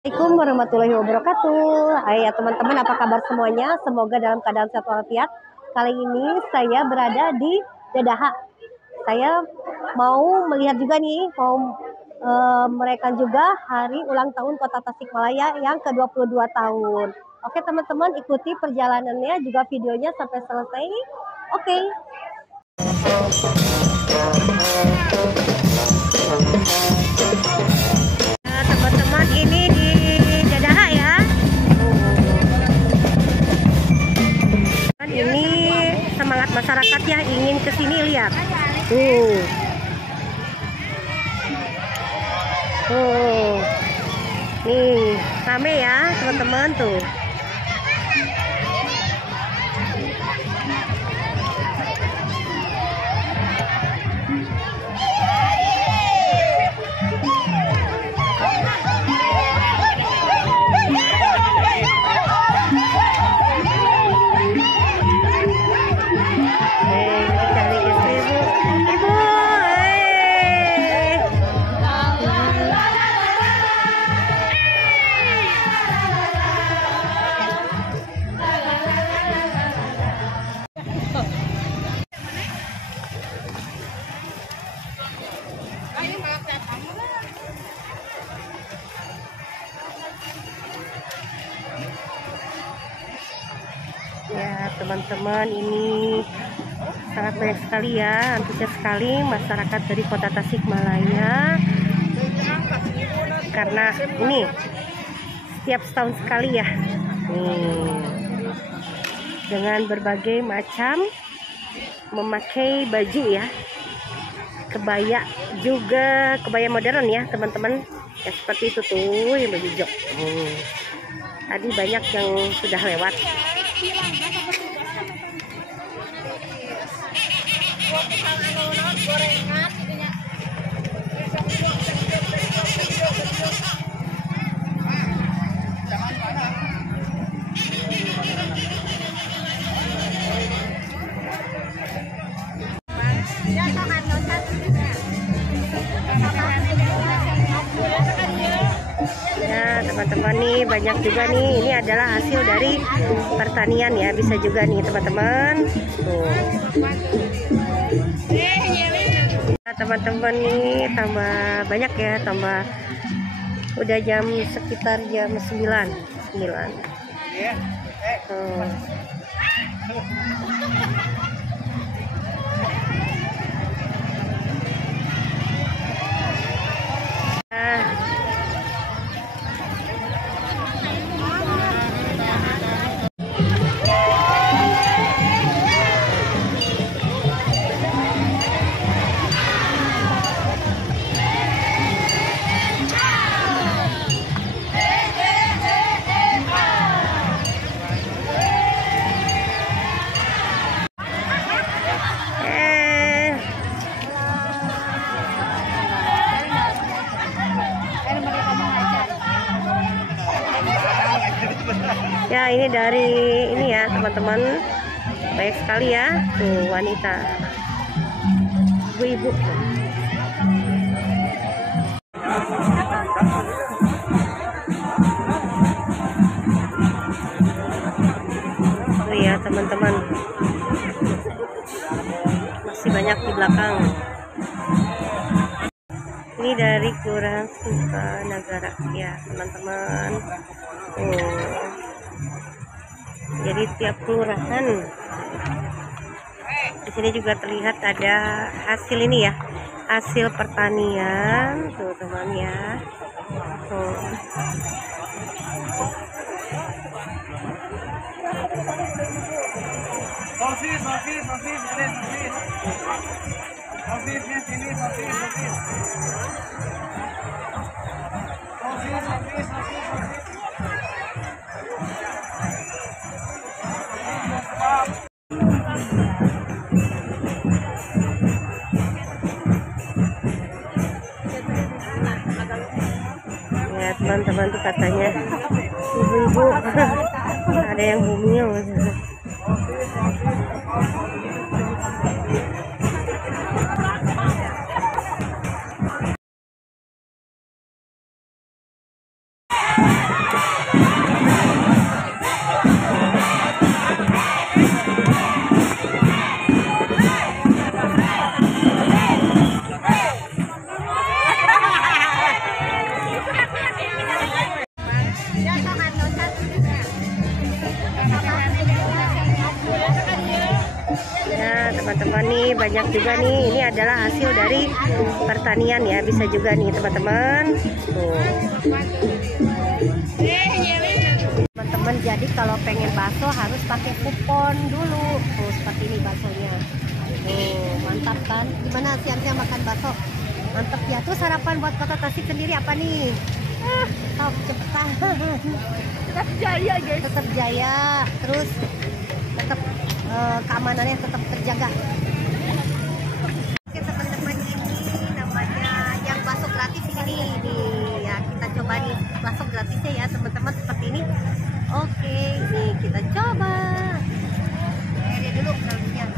Assalamualaikum warahmatullahi wabarakatuh. Hai ya teman-teman, apa kabar semuanya? Semoga dalam keadaan sehat walafiat. Kali ini saya berada di Dadaha. Saya mau melihat juga nih, mau merayakan juga hari ulang tahun Kota Tasikmalaya yang ke-22 tahun. Oke teman-teman, ikuti perjalanannya juga videonya sampai selesai. Oke. Nah, teman-teman, ini di Dadaha ya. Ini semangat masyarakat ya, ingin kesini lihat. Nih rame ya teman-teman tuh. Ya teman-teman, ini sangat banyak sekali ya, antusias sekali masyarakat dari Kota Tasikmalaya, karena ini setiap setahun sekali ya, dengan berbagai macam memakai baju ya, kebaya juga, kebaya modern ya teman-teman ya, seperti itu tuh yang baju jok. Tadi banyak yang sudah lewat. Ya teman-teman, nih banyak juga nih, ini adalah hasil dari pertanian ya, bisa juga nih teman-teman tuh. Nah, teman-teman, nih tambah banyak ya, tambah udah jam sekitar jam 9 tuh. Ya ini dari ini ya teman-teman, banyak sekali ya tuh wanita, ibu-ibu. Tuh ya teman-teman, masih banyak di belakang. Ini dari Kelurahan Sukanagara ya teman-teman. Jadi tiap kelurahan di sini juga terlihat ada hasil ini ya, hasil pertanian tuh teman ya. Ya teman-teman, tuh katanya ibu-ibu ada yang bumil. banyak juga nih. Ini adalah hasil dari pertanian ya, bisa juga nih teman-teman. Tuh. Teman-teman, jadi kalau pengen bakso harus pakai kupon dulu. Tuh seperti ini baksonya. Tuh, mantap kan? Gimana siang-siang makan bakso? Mantap ya. Tuh sarapan buat Kota Tasik sendiri apa nih? Top cepetan. Tetap jaya guys. Tetap jaya. Terus tetap keamanannya tetap terjaga. Oke teman-teman, ini namanya yang bakso gratis ini nih. Ya kita coba nih bakso gratisnya ya teman-teman, seperti ini. Oke, nih kita coba. Airnya dulu kaldunya.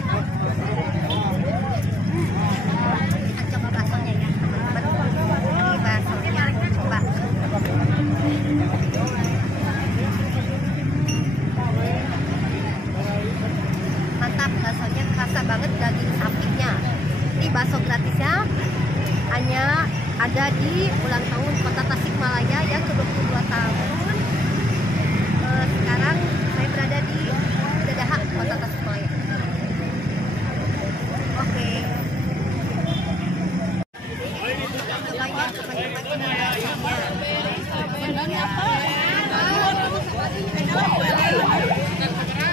Kita coba baksonya ya teman-teman. Ini baksonya coba. Mantap, baksonya kerasa banget daging sapinya. Ini bakso gratisnya hanya ada di ulang tahun Kota Tasikmalaya yang ke-22 tahun. Sekarang saya berada di Dedaha, Kota Tasikmalaya. Oke.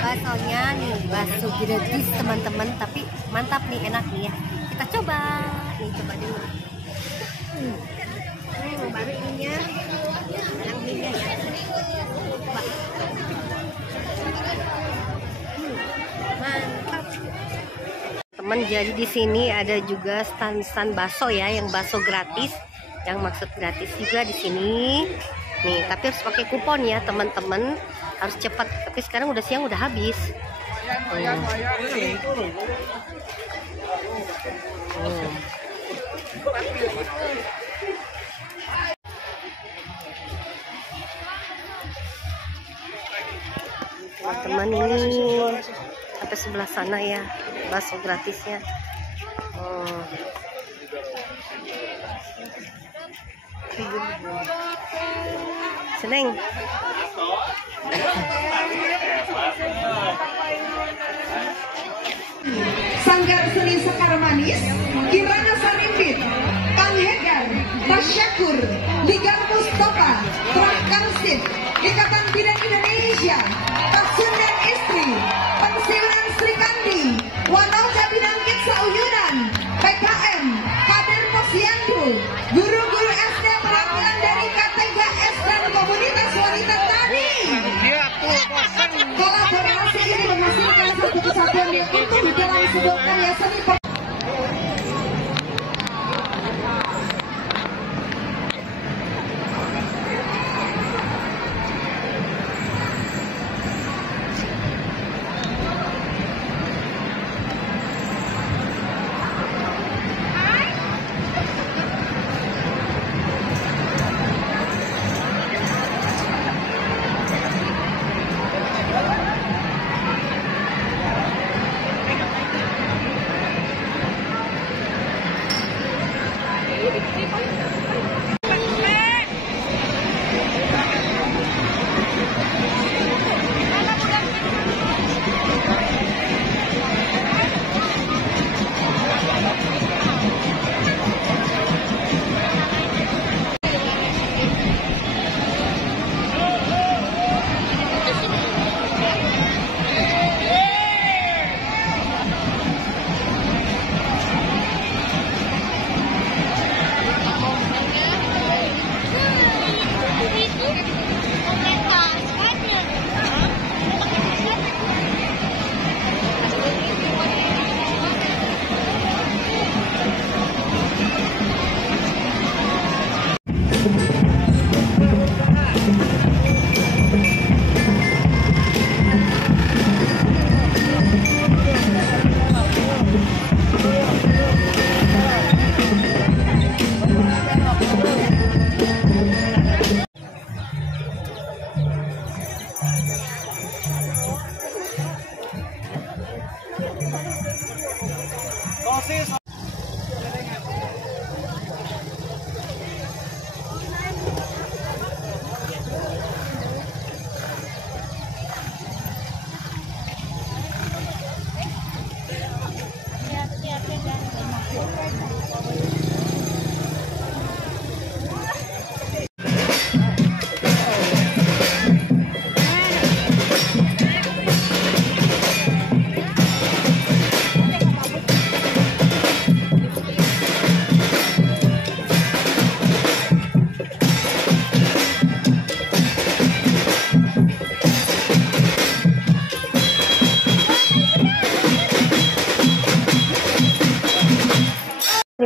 Baksonya nih, bakso gratis teman-teman, tapi mantap nih, enak nih ya. Kita coba. Nih coba dulu. Baru ininya, yang ininya ya. Coba. Mantap. Teman, jadi di sini ada juga stand-stand bakso ya, yang bakso gratis, yang maksud gratis juga di sini. Nih, tapi harus pakai kupon ya teman-teman, harus cepat. Tapi sekarang udah siang, udah habis. Teman-teman, ini sampai sebelah sana ya bakso gratisnya. Seneng. Sanggar Seni Sekar Manis, Kirana Sarimpit, Kang Hegar, Tasyakur, Ligar Mustafa, Prakarsit, Ikatan Bidan Indonesia, Pasun dan Istri, Pensiunan Sri Kandi, Wanoja Bidang Kitsa Uyunan, PKM, Kader Posyandu, guru-guru SD perwakilan dari KTGS dan komunitas wanita tani. Kolaborasi ini menghasilkan satu kesatuan yang utuh di dalam sebuah karya seni.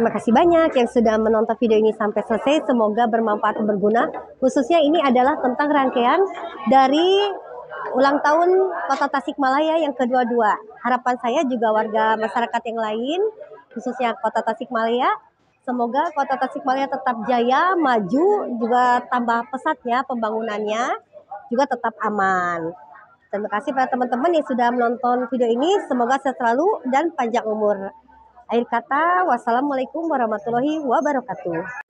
Terima kasih banyak yang sudah menonton video ini sampai selesai. Semoga bermanfaat dan berguna. Khususnya ini adalah tentang rangkaian dari ulang tahun Kota Tasikmalaya yang kedua-dua. Harapan saya juga warga masyarakat yang lain, khususnya Kota Tasikmalaya, semoga Kota Tasikmalaya tetap jaya, maju, juga tambah pesatnya pembangunannya, juga tetap aman. Terima kasih pada teman-teman yang sudah menonton video ini. Semoga sehat selalu dan panjang umur. Akhir kata, wassalamualaikum warahmatullahi wabarakatuh.